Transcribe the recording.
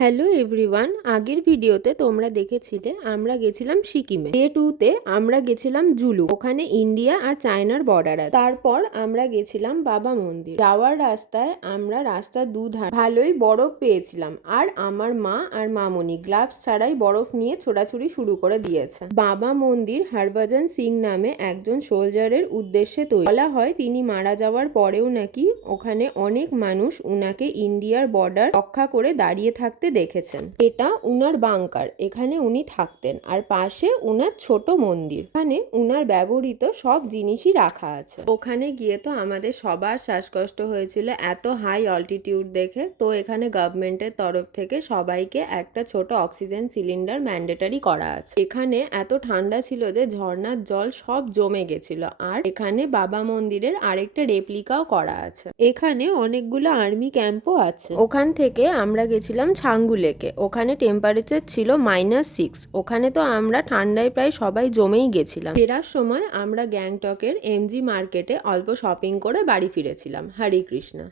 Hello everyone, আগের ভিডিওতে তোমরা দেখেছিলে আমরা গেছিলাম সিকিমে। ডে 2-তে আমরা গেছিলাম জুলু, ওখানে ইন্ডিয়া আর চায়নার বর্ডার আছে। তারপর আমরা গেছিলাম বাবা মন্দির। যাওয়ার রাস্তায় আমরা রাস্তার দুধার ভালোই বরফ পেয়েছিলাম, আর আমার মা আর মামনি গ্লাভস ছাড়াই বরফ নিয়ে ছোড়াছুড়ি শুরু করে দিয়েছে। বাবা মন্দির হরভজন সিং নামে একজন সোলজারের উদ্দেশ্যে তৈরি। বলা হয় তিনি মারা যাওয়ার পরেও নাকি ওখানে অনেক মানুষ উনাকে ইন্ডিয়ার বর্ডার রক্ষা করে দাঁড়িয়ে থাকতে দেখেছেন। এটা উনার বাংকার, এখানে উনি থাকতেন, আর পাশে উনার ছোট মন্দির। এখানে উনার ব্যবহৃত সব জিনিসই রাখা আছে। ওখানে গিয়ে তো আমাদের সবার শ্বাসকষ্ট হয়েছিল এত হাই অল্টিটিউড দেখে। তো এখানে গভর্নমেন্টের তরফ থেকে সবাইকে একটা ছোট অক্সিজেন সিলিন্ডার ম্যান্ডেটারি করা আছে। এখানে এত ঠান্ডা ছিল যে ঝর্ণার জল সব জমে গেছিল। আর এখানে বাবা মন্দিরের আরেকটা রেপ্লিকাও করা আছে। এখানে অনেকগুলো আর্মি ক্যাম্পও আছে। ওখান থেকে আমরা গেছিলাম ছাঙ্গু লেকে। ওখানে টেম্পারেচার ছিল -6। ওখানে তো আমরা ঠান্ডায় প্রায় সবাই জমেই গেছিলাম। ফেরার সময় আমরা গ্যাংটকের এমজি মার্কেটে অল্প শপিং করে বাড়ি ফিরেছিলাম। হরে কৃষ্ণা।